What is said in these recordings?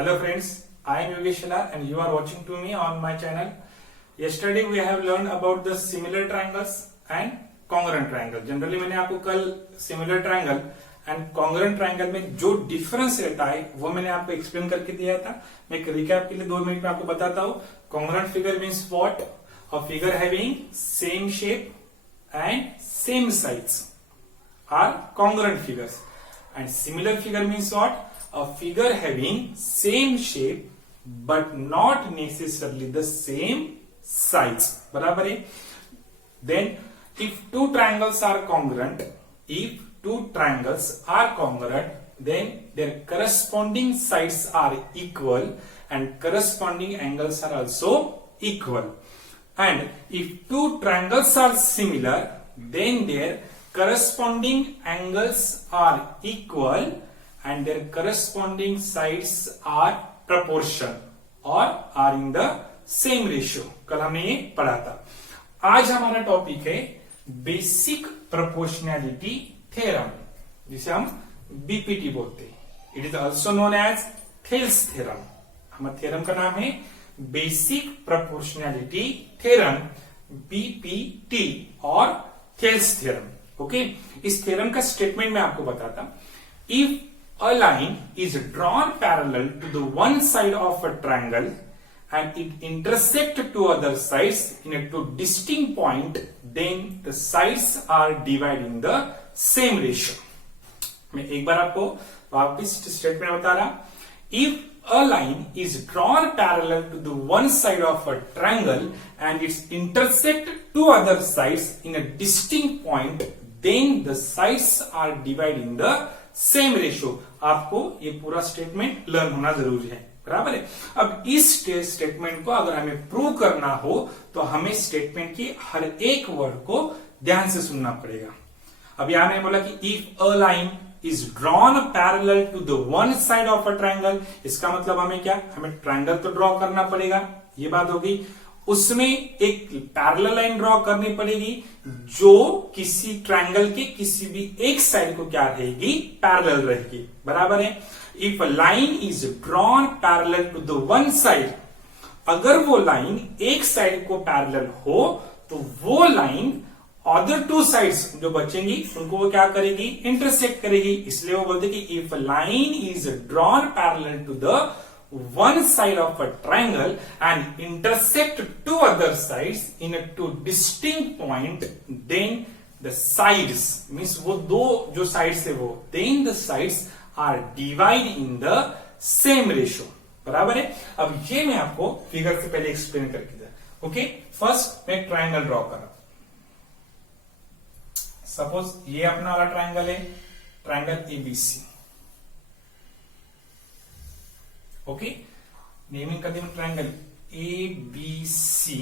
Hello friends, I am Yogesh Shela and you are watching to me on my channel. Yesterday we have learned about the similar triangles and congruent triangle. Generally मैंने आपको कल similar triangle and congruent triangle में जो difference रहता है वो मैंने आपको explain करके दिया था. मैं एक recap के लिए 2 मिनट में आपको बताता हूँ. Congruent figure means what? A figure having same shape and same sides are congruent figures. And similar figure means what? A figure having same shape but not necessarily the same size. बराबर है? Then if two triangles are congruent, then their corresponding sides are equal and corresponding angles are also equal. And if two triangles are similar, then their corresponding angles are equal and their corresponding sides are proportion or are in the same ratio. कल हमने ये पढ़ा था. आज हमारा topic है basic proportionality theorem, जिसे हम बीपीटी बोलते हैं. It is also known as Thales theorem. हमारे थ्योरम का नाम है बेसिक प्रोपोर्शनैलिटी थ्योरम, बीपीटी और थेल्स थ्योरम. ओके, इस थ्योरम का स्टेटमेंट मैं आपको बताता. If a line is drawn parallel to the one side of a triangle and it intersects two other sides in a two distinct point, then the sides are divided in the same ratio. मैं एक बार आपको वापस statement बता रहा. If a line is drawn parallel to the one side of a triangle and it intersects two other sides in a distinct point, then the sides are divided in the same ratio. आपको ये पूरा statement learn होना जरूरी है. बराबर है. अब इस स्टेटमेंट को अगर हमें प्रूव करना हो तो हमें स्टेटमेंट की हर एक वर्ड को ध्यान से सुनना पड़ेगा. अब यहां मैंने बोला कि if a line is drawn parallel to the one side of a triangle, इसका मतलब हमें क्या, हमें ट्रायंगल तो ड्रॉ करना पड़ेगा. ये बात होगी. उसमें एक पैरेलल लाइन ड्रॉ करनी पड़ेगी जो किसी ट्रायंगल के किसी भी एक साइड को क्या रहेगी, पैरेलल रहेगी. बराबर है. If a line is drawn parallel to the one side, अगर वो लाइन एक साइड को पैरेलल हो तो वो लाइन अदर टू साइड्स जो बचेंगी उनको वो क्या करेगी, इंटरसेक्ट करेगी. इसलिए वो बोलते कि if a line is drawn parallel to the one side of a triangle and intersect two other sides in a two distinct point, then the sides means वो दो जो sides है वो, then the sides are divided in the same ratio. बराबर है. अब ये मैं आपको फिगर से पहले एक्सप्लेन करके दिया. ओके, फर्स्ट मैं ट्रायंगल ड्रॉ कर रहा हूं. सपोज ये अपना वाला ट्रायंगल है, ट्रायंगल एबीसी. ओके, नेमिंग कर दिया ट्रायंगल ए बी सी.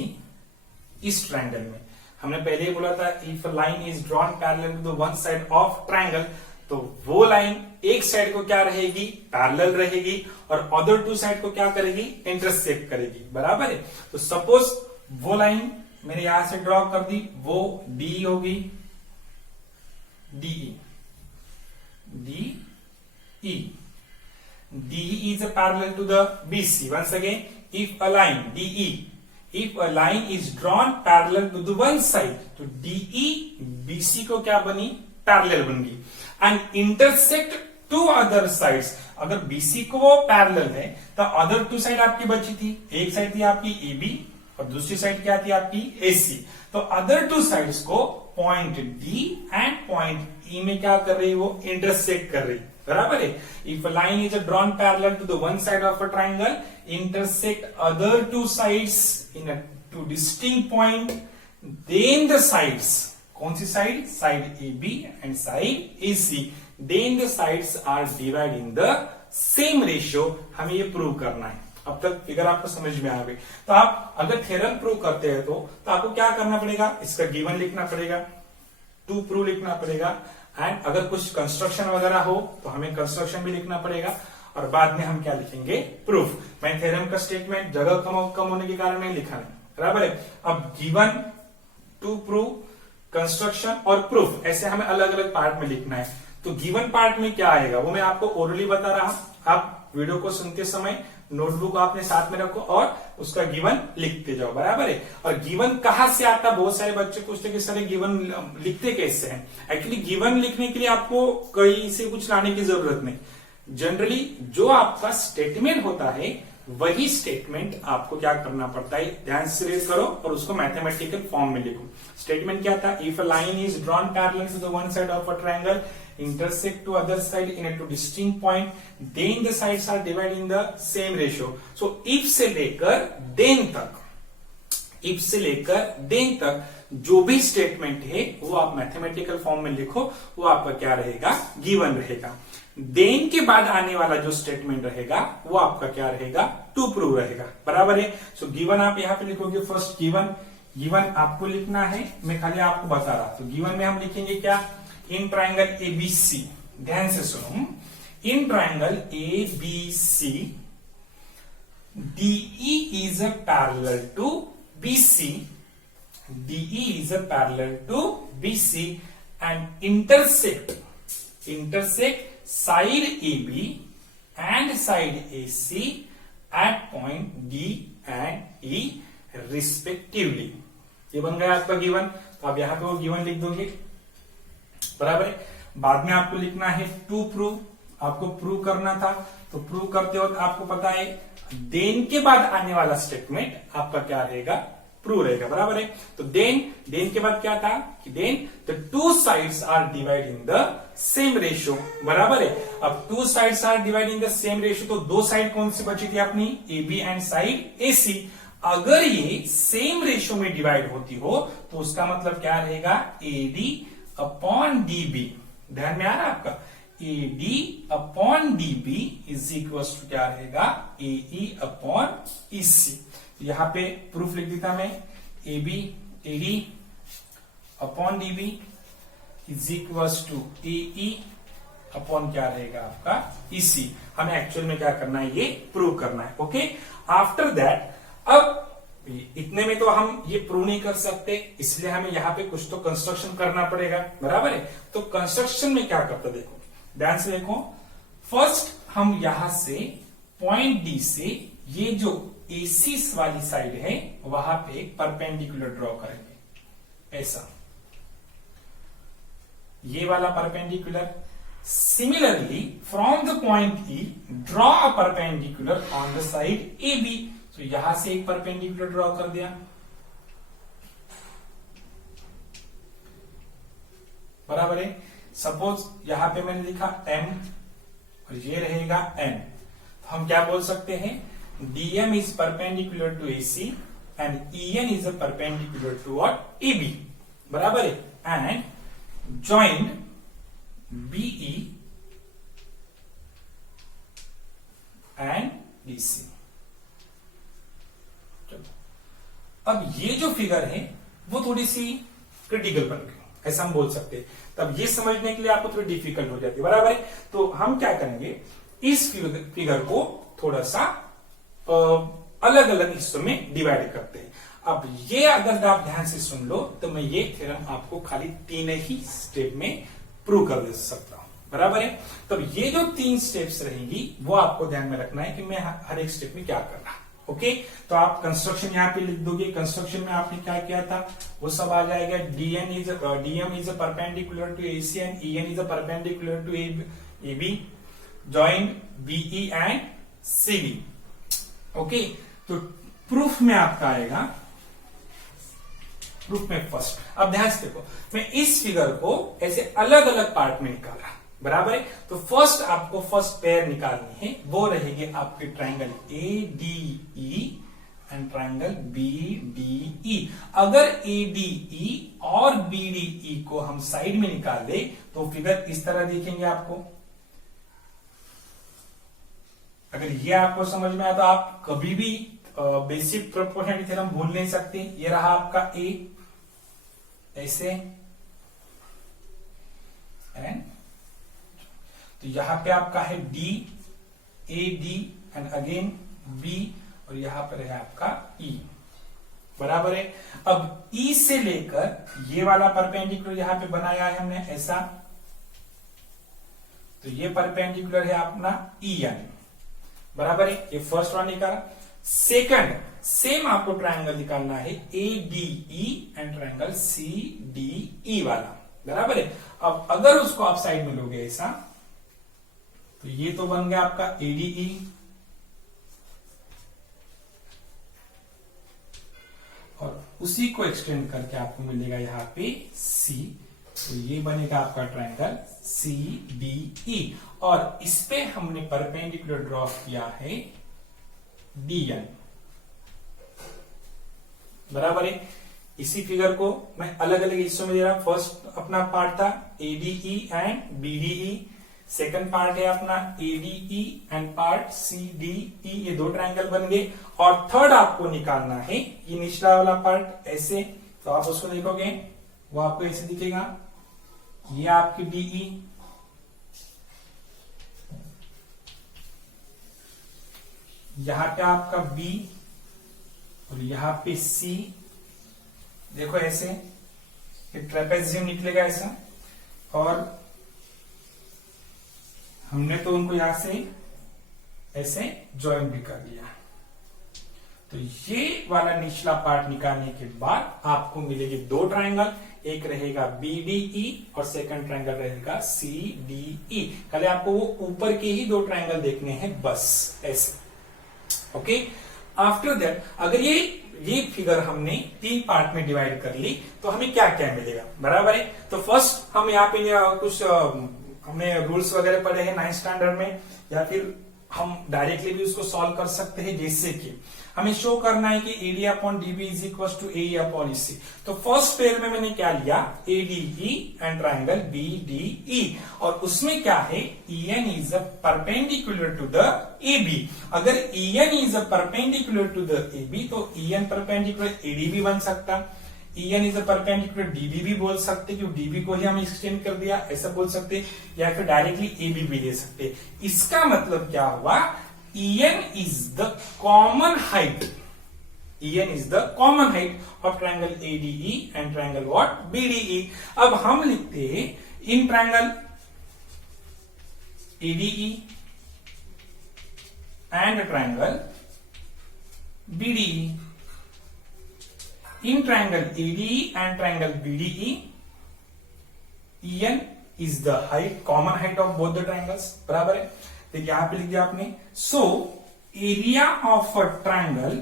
इस ट्रायंगल में हमने पहले ही बोला था if a line is drawn parallel to the one side of triangle, तो वो लाइन एक साइड को क्या रहेगी, पैरेलल रहेगी और अदर टू साइड को क्या करेगी, इंटरसेक्ट करेगी. बराबर है. तो सपोज वो लाइन मैंने यहां से ड्रॉ कर दी, वो डी होगी, DE DE. DE is a parallel to the BC. Once again, if a line DE, if a line is drawn parallel to the one side, तो DE BC को क्या बनी, पैरेलल बन गई. And intersect two other sides. अगर BC को वो parallel है तो अदर टू साइड आपकी बची थी. एक साइड थी आपकी AB और दूसरी साइड क्या थी आपकी AC. तो अदर टू साइड्स को point D and point E में क्या कर रही है, वो इंटरसेक्ट कर रही. बराबर है. If a line is drawn parallel to the one side of a triangle, intersect other two sides in a two distinct point, then the sides, कौन सी side, side A B and side A C, then the sides are divide in the same ratio. हमें ये prove करना है. अब तक figure आपको समझ में आ गई. तो आप अगर थ्योरम प्रूव करते हैं तो आपको क्या करना पड़ेगा, इसका गिवन लिखना पड़ेगा, टू प्रूव लिखना पड़ेगा, एंड अगर कुछ कंस्ट्रक्शन वगैरह हो तो हमें कंस्ट्रक्शन भी लिखना पड़ेगा और बाद में हम क्या लिखेंगे, प्रूफ. मैं थ्योरम का स्टेटमेंट जगह कम होने के कारण नहीं लिखा नहीं. बराबर है. अब गिवन, टू प्रूव, कंस्ट्रक्शन और प्रूफ, ऐसे हमें अलग अलग पार्ट में लिखना है. तो गिवन पार्ट में क्या आएगा वो मैं आपको ओरली बता रहा हूं। आप वीडियो को सुनते समय नोटबुक आपने साथ में रखो और उसका गिवन लिखते जाओ, बराबर है। और गिवन कहां से आता, बहुत सारे बच्चे पूछते कि सर गिवन लिखते कैसे हैं। एक्चुअली गिवन लिखने के लिए आपको कहीं से कुछ लाने की जरूरत नहीं। जनरली जो आपका स्टेटमेंट होता है वही स्टेटमेंट आपको क्या करना पड़ता है, ध्यान से रीड करो और उसको मैथमेटिकल फॉर्म में लिखो। स्टेटमेंट क्या था, if a line is drawn parallel to the one side of a triangle intersect to other side in a two distinct point, then the sides are divided in the same ratio. So if से लेकर then तक, if से लेकर then तक जो भी statement है वो आप मैथमेटिकल फॉर्म में लिखो, वो आपका क्या रहेगा, गिवन रहेगा। देन के बाद आने वाला जो स्टेटमेंट रहेगा वो आपका क्या रहेगा, टू प्रूव रहेगा, बराबर है। सो गिवन आप यहाँ पे लिखोगे, फर्स्ट गिवन आपको लिखना है, मैं खाली आपको बता रहा। तो गिवन में हम लिखेंगे क्या, इन ट्राइंगल एबीसी, ध्यान से सुनो, in triangle ABC DE is a parallel to BC, DE is a parallel to BC and intersect side AB and side AC at point D and E respectively। ये बन गया आपका given. तो आप यहां पे वो गिवन लिख दोगे, बराबर है। बाद में आपको लिखना है टू प्रूव, आपको प्रूव करना था। तो प्रूव करते वक्त आपको पता है देन के बाद आने वाला स्टेटमेंट आपका क्या रहेगा, प्रूव रहेगा, बराबर है। तो देन के बाद क्या था कि then the two sides are divide in the same ratio, बराबर है। अब two sides are divide in the same ratio, तो दो साइड कौन सी बची थी अपनी, AB एंड साइड AC। अगर ये सेम रेशियो में डिवाइड होती हो तो उसका मतलब क्या रहेगा, AD अपॉन DB। ध्यान में आ रहा है आपका, AD upon DB is equal to क्या रहेगा, AE अपॉन EC। यहां पे प्रूफ लिख देता मैं, AD upon DB is equal to AE upon क्या रहेगा आपका, EC। हमें एक्चुअल में क्या करना है, ये प्रूव करना है। ओके, आफ्टर दैट अब इतने में तो हम ये प्रूव नहीं कर सकते, इसलिए हमें यहाँ पे कुछ तो कंस्ट्रक्शन करना पड़ेगा, बराबर है। तो कंस्ट्रक्शन में क्या करता, देखो ध्यान से देखो। फर्स्ट हम यहां से पॉइंट डी से ये जो AC वाली साइड है वहां पे एक परपेंडिकुलर ड्रॉ करेंगे, ऐसा, ये वाला perpendicular. Similarly from the point E draw a perpendicular on the side AB। तो यहां से एक परपेंडिकुलर ड्रॉ कर दिया, बराबर है। सपोज यहां पे मैंने लिखा M और ये रहेगा N, तो हम क्या बोल सकते हैं, DM is perpendicular to AC and EN is a perpendicular to what, AB, बराबर है। And joint BE and DC। अब ये जो फिगर है वो थोड़ी सी क्रिटिकल बन गई, ऐसा हम बोल सकते हैं। तब ये समझने के लिए आपको थोड़ी डिफिकल्ट हो जाती है, बराबर है। तो हम क्या करेंगे, इस फिगर को थोड़ा सा अलग अलग हिस्सों में डिवाइड करते हैं। अब ये अगर आप ध्यान से सुन लो तो मैं ये थ्योरम आपको खाली 3 ही स्टेप में प्रूव कर दे सकता हूं, बराबर है। तब ये जो 3 स्टेप्स रहेंगी वो आपको ध्यान में रखना है कि मैं हर एक स्टेप में क्या कर रहा हूं। ओके, तो आप कंस्ट्रक्शन यहाँ पे लिख दोगे। कंस्ट्रक्शन में आपने क्या किया था वो सब आ जाएगा। DM is a perpendicular to AC and EN is a perpendicular to AB, joint BE and CD। Okay, तो प्रूफ में आपका आएगा, प्रूफ में फर्स्ट, अब ध्यान से देखो, मैं इस फिगर को ऐसे अलग अलग पार्ट में निकाला, बराबर है। तो फर्स्ट आपको फर्स्ट पेयर निकालनी है, वो रहेगी आपके triangle ADE and triangle BDE। अगर ADE और BDE को हम साइड में निकाल दे तो फिगर इस तरह दिखेंगे आपको। अगर ये आपको समझ में आया तो आप कभी भी बेसिक प्रोपोर्शनलिटी थ्योरम भूल नहीं सकते। ये रहा आपका A, ऐसे, एंड तो यहां पे आपका है D, AD and again B, और यहां पर है आपका E, बराबर है। अब E से लेकर ये वाला परपेंडिकुलर यहां पे बनाया है हमने ऐसा, तो ये परपेंडिकुलर है अपना EN, बराबर है। ये फर्स्ट वन निकाला। सेकंड सेम आपको ट्रायंगल निकालना है ADE एंड ट्रायंगल CDE वाला, बराबर है। अब अगर उसको आप साइड में लोगे ऐसा, तो ये तो बन गया आपका ADE, और उसी को एक्सटेंड करके आपको मिलेगा यहाँ पे C, तो ये बनेगा आपका ट्रायंगल CDE, और इस पे हमने परपेंडिकुलर ड्रॉ किया है DN, बराबर है। इसी फिगर को मैं अलग अलग हिस्सों में दे रहा हूं। फर्स्ट अपना पार्ट था ADE and BDE, second part है अपना ADE एंड पार्ट CDE, ये दो ट्रायंगल बन गए। और थर्ड आपको निकालना है ये निचला वाला पार्ट ऐसे, तो आप उसको देखोगे वो आपको ऐसे दिखेगा, ये आपकी DE, यहां पे आपका B और यहां पे C, देखो ऐसे ये ट्रेपेजियम निकलेगा ऐसा, और हमने तो उनको यहां से ऐसे ज्वाइन भी कर दिया। तो ये वाला निचला पार्ट निकालने के बाद आपको मिलेगी दो ट्रायंगल, एक रहेगा BDE और सेकंड ट्रायंगल रहेगा CDE। कल आपको वो ऊपर के ही दो ट्रायंगल देखने हैं बस ऐसे, ओके। आफ्टर दैट अगर ये फिगर हमने तीन पार्ट में डिवाइड कर ली तो हमें क्या क्या मिलेगा, बराबर है। तो फर्स्ट हम यहाँ पे कुछ हमने रूल्स वगैरह पढ़े हैं 9th स्टैंडर्ड में, या फिर हम डायरेक्टली भी उसको सॉल्व कर सकते हैं, जैसे कि हमें शो करना है कि AD upon DB is equal to AE upon EC। तो फर्स्ट पेयर में मैंने क्या लिया, ADE एंड ट्रायंगल BDE, और उसमें क्या है EN is a perpendicular to the AB। अगर EN is a perpendicular to the AB तो EN परपेंडिकुलर AD भी बन सकता, EN is a perpendicular DB भी बोल सकते, क्योंकि DB को ही हम एक्सटेंड कर दिया ऐसा बोल सकते, या फिर डायरेक्टली AB भी ले सकते। इसका मतलब क्या हुआ, EN is the common height. EN is the common height of triangle ADE and triangle what? BDE. अब हम लिखते हैं in triangle ADE and triangle BDE. In triangle ADE and triangle BDE, EN is the height, common height of both the triangles, बराबर है। तो यहां पे लिख दिया आपने, so area of a triangle,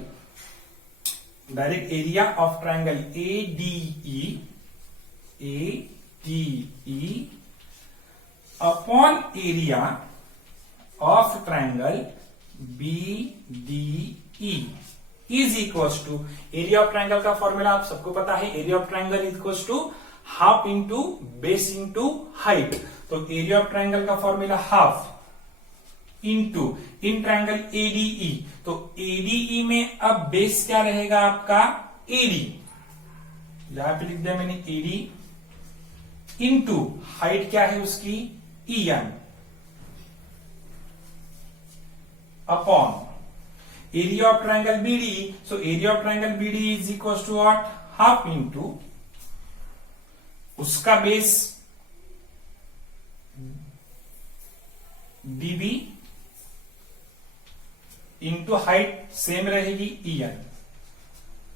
direct area of triangle ADE upon area of triangle BDE is equal to, area of triangle का formula आप सबको पता है, area of triangle is equal to half into base into height. तो area of triangle का formula half into in triangle ADE, तो ADE में अब बेस क्या रहेगा आपका AD, यहां पे लिख दिया मैंने AD, इंटू हाइट क्या है उसकी EN, upon area of triangle BDE। So area of triangle BDE is equal to what, half into उसका base DB into height same रहेगी EN,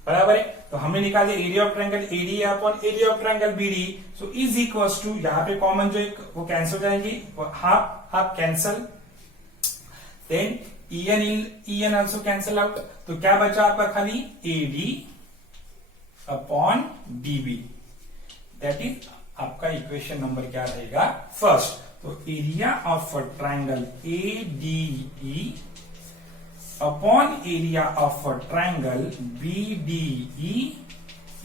बराबर है। तो हमने निकाले area of triangle ADE upon area of triangle BDE, so is equal to, यहां पे common जो एक वो कैंसिल हो जाएंगी, half half cancel, then EN also cancel out, तो क्या बचा आपका खाली AD upon DB, that is आपका इक्वेशन नंबर क्या रहेगा फर्स्ट। तो area of a triangle ADE upon area of a triangle BDE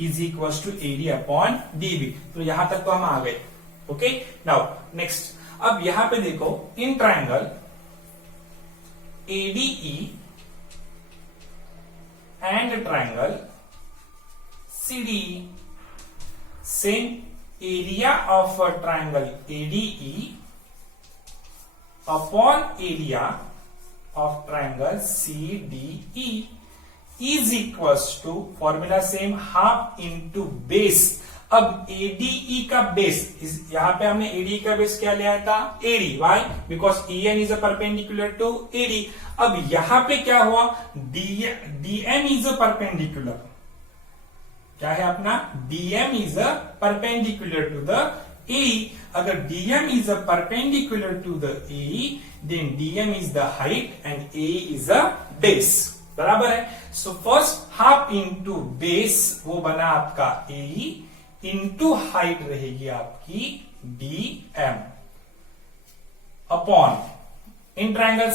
is equal to AD upon DB। तो यहां तक तो हम आ गए, ओके। नाउ नेक्स्ट, अब यहां पे देखो इन triangle ADE and triangle CDE, same area of a triangle ADE upon area of triangle CDE is equals to, formula same, half into base। अब एडीई का बेस, यहां पे हमने एडी का बेस क्या लिया था, AD. Why? Because EN is a perpendicular to AD. अब यहां पे क्या हुआ, DM इज अ परपेंडिकुलर, क्या है अपना, DM is a perpendicular to the AE। अगर DM is a perpendicular to the AE, then DM is the height and AE is a base। बराबर है। So first half into base वो बना आपका AE, into height रहेगी आपकी DM upon in triangle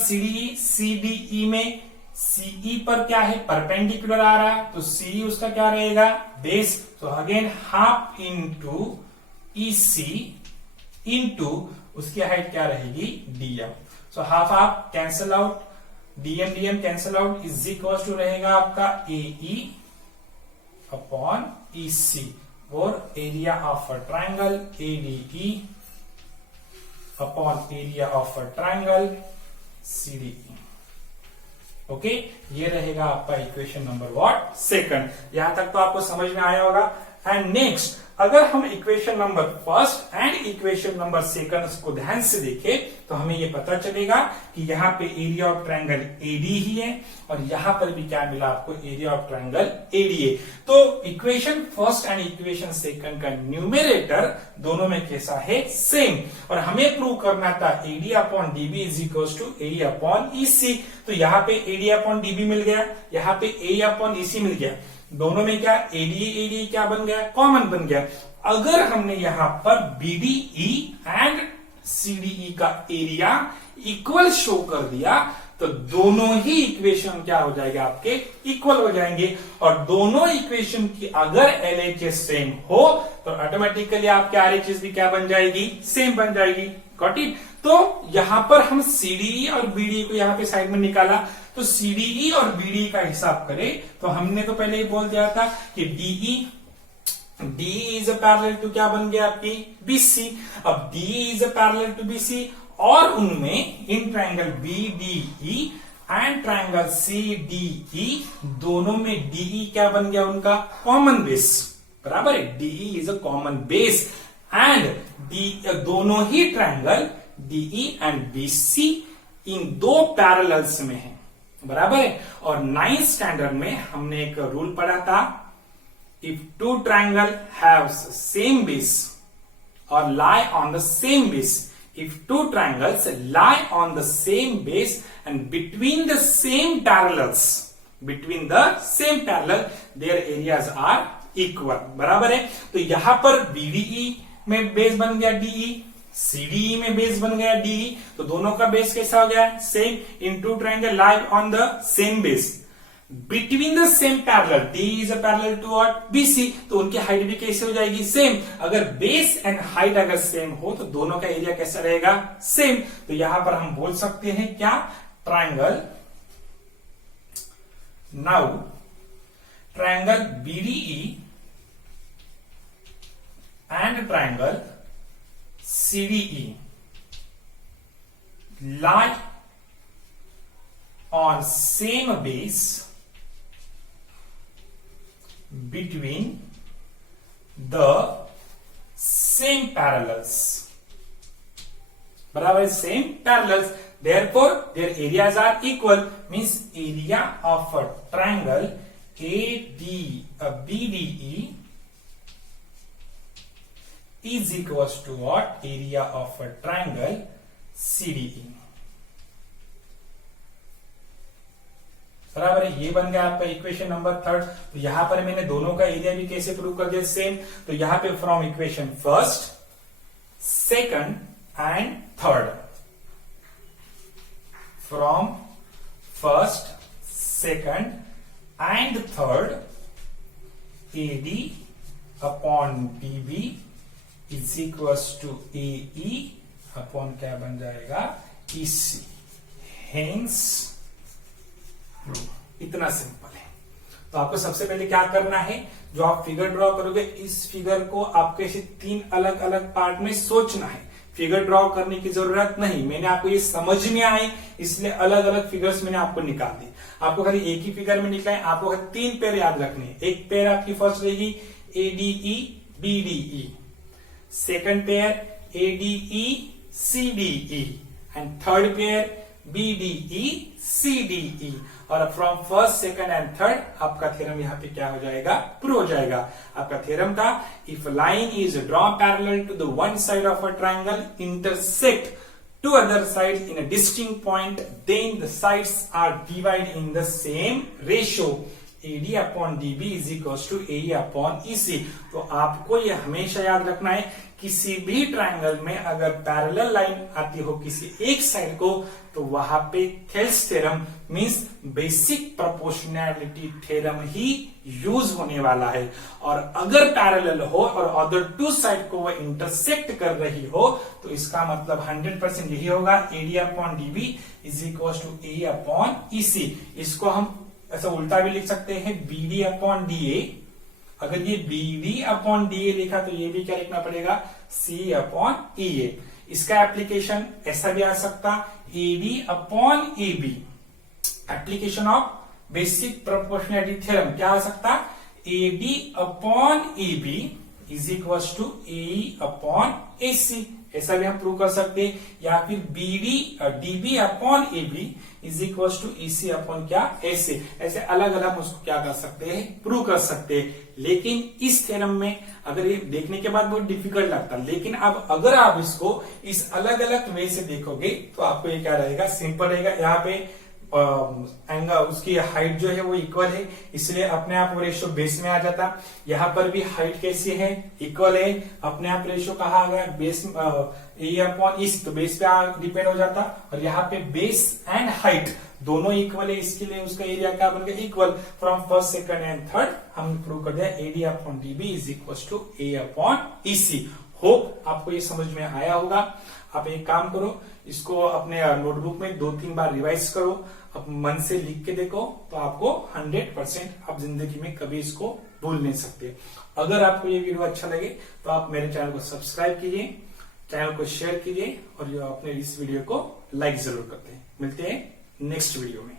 CDE में CE पर क्या है, परपेंडिकुलर आ रहा, तो CE उसका क्या रहेगा, बेस। तो again half into EC into उसकी हाइट क्या रहेगी, DM। So half half cancel out, DM cancel out, is equal to रहेगा आपका AE अपॉन EC और area of a triangle ADE upon area of a triangle CDE। Okay, ये रहेगा आपका equation number what, second. यहां तक तो आपको समझ में आया होगा। एंड नेक्स्ट, अगर हम equation number first and equation number second को ध्यान से देखें तो हमें यह पता चलेगा कि यहाँ पे एरिया ऑफ ट्रायंगल AD ही है और यहां पर भी क्या मिला आपको, एरिया ऑफ ट्रायंगल ADA। तो equation first and equation second का न्यूमेरेटर दोनों में कैसा है, सेम। और हमें प्रूव करना था AD upon DB is equal to AE upon EC। तो यहाँ पे AD अपॉन DB मिल गया, यहाँ पे AE अपॉन EC मिल गया, दोनों में क्या ADA क्या बन गया, कॉमन बन गया। अगर हमने यहां पर BDE एंड CDE का एरिया इक्वल शो कर दिया तो दोनों ही इक्वेशन क्या हो जाएगा, आपके इक्वल हो जाएंगे। और दोनों इक्वेशन की अगर LHS सेम हो तो ऑटोमेटिकली आपके RHS भी क्या बन जाएगी, सेम बन जाएगी। Got it? तो यहां पर हम CDE और BDE को यहां पे साइड में निकाला, तो CDE और BDE का हिसाब करें तो हमने तो पहले ही बोल दिया था कि DE is a parallel to क्या बन गया आपकी, BC। अब DE is a parallel to BC और उनमें in triangle BDE and triangle CDE दोनों में DE क्या बन गया, उनका कॉमन बेस। बराबर है, DE is a common base and दोनों ही ट्रायंगल DE एंड BC इन दो पैरेलल्स में है। बराबर है। और 9th स्टैंडर्ड में हमने एक रूल पढ़ा था, if two triangle have same base और lie on the same base, if two triangles lie on the same base and between the same parallel their areas are equal। बराबर है। तो यहां पर BDE में बेस बन गया DE, CDE में बेस बन गया DE, तो दोनों का बेस कैसा हो गया, same. In two triangle lie on the same base between the same parallel, DE is a parallel to what, BC, तो उनकी हाइट भी कैसे हो जाएगी, सेम। अगर बेस एंड हाइट अगर सेम हो तो दोनों का एरिया कैसा रहेगा, सेम। तो यहां पर हम बोल सकते हैं क्या, triangle, now triangle BDE and triangle CDE lie on same base between the same parallels। बराबर, same parallels, therefore their areas are equal, means area of a triangle BDE is equals to what, area of a triangle CDE। बराबर है, ये बन गया आपका equation number third. तो यहां पर मैंने दोनों का एरिया भी कैसे प्रूव कर दिया, सेम। तो यहां पे from equation first, second and third, from first, second and third, AD upon DB is equals to AE upon क्या बन जाएगा, EC। हेंस इतना सिंपल है। तो आपको सबसे पहले क्या करना है, जो आप फिगर ड्रॉ करोगे इस फिगर को आपको ऐसे 3 अलग अलग पार्ट में सोचना है। फिगर ड्रॉ करने की जरूरत नहीं, मैंने आपको ये समझ में आए इसलिए अलग अलग फिगर्स मैंने आपको निकाल दी। आपको खाली एक ही फिगर में निकला है, आपको 3 पेयर याद रखने हैं। एक पेयर आपकी फर्स्ट रहेगी ADE BDE. Second pair ADE CDE and third pair BDE CDE. और from first, second and third आपका थ्योरम यहाँ पे क्या हो जाएगा, प्रूव हो जाएगा. आपका थ्योरम था if line is draw parallel to the one side of a triangle intersect two other sides in a distinct point, then the sides are divided in the same ratio. AD upon DB is equals to AE upon EC. तो आपको ये हमेशा याद रखना है, किसी भी triangle में अगर पैरेलल लाइन आती हो किसी एक साइड को, तो वहां पे Thales theorem means basic proportionality theorem ही यूज होने वाला है. और अगर पैरेलल हो और अदर टू साइड को वो इंटरसेक्ट कर रही हो, तो इसका मतलब 100% यही होगा, AD upon DB is equal to AE upon EC. इसको हम ऐसा उल्टा भी लिख सकते हैं, BD अपॉन DA. अगर ये BD अपॉन DA लिखा तो ये भी क्या लिखना पड़ेगा, C अपॉन EA. इसका एप्लीकेशन ऐसा भी आ सकता, AD upon AB. Application of basic proportionality theorem क्या आ सकता, AD upon AB is equal to AE upon AC. ऐसा भी हम प्रूव कर सकते हैं. या फिर DB upon AB is equal to EC upon क्या, AC. ऐसे अलग अलग उसको क्या कर सकते हैं, प्रूव कर सकते हैं. लेकिन इस थ्योरम में अगर ये देखने के बाद बहुत डिफिकल्ट लगता है, लेकिन अब अगर आप इसको इस अलग अलग वे से देखोगे तो आपको ये क्या रहेगा, सिंपल रहेगा. यहाँ पे एंगल उसकी हाइट जो है वो इक्वल है, इसलिए अपने आप वो रेशियो बेस में आ जाता. यहाँ पर भी हाइट कैसी है, इक्वल है, अपने आप रेशियो कहा गया बेस ए अपॉन इस, तो बेस पे डिपेंड हो जाता. और यहाँ पे बेस एंड हाइट दोनों इक्वल है, इसके लिए उसका एरिया क्या बन गया, equal. From first, second and third हमने प्रूव कर दिया AD upon DB is equal to A upon EC. Hope आपको ये समझ में आया होगा. आप एक काम करो, इसको अपने नोटबुक में 2-3 बार रिवाइज करो, अब मन से लिख के देखो, तो आपको 100% आप जिंदगी में कभी इसको भूल नहीं सकते. अगर आपको ये वीडियो अच्छा लगे तो आप मेरे चैनल को सब्सक्राइब कीजिए, चैनल को शेयर कीजिए और अपने इस वीडियो को लाइक जरूर करते हैं. मिलते हैं नेक्स्ट वीडियो में.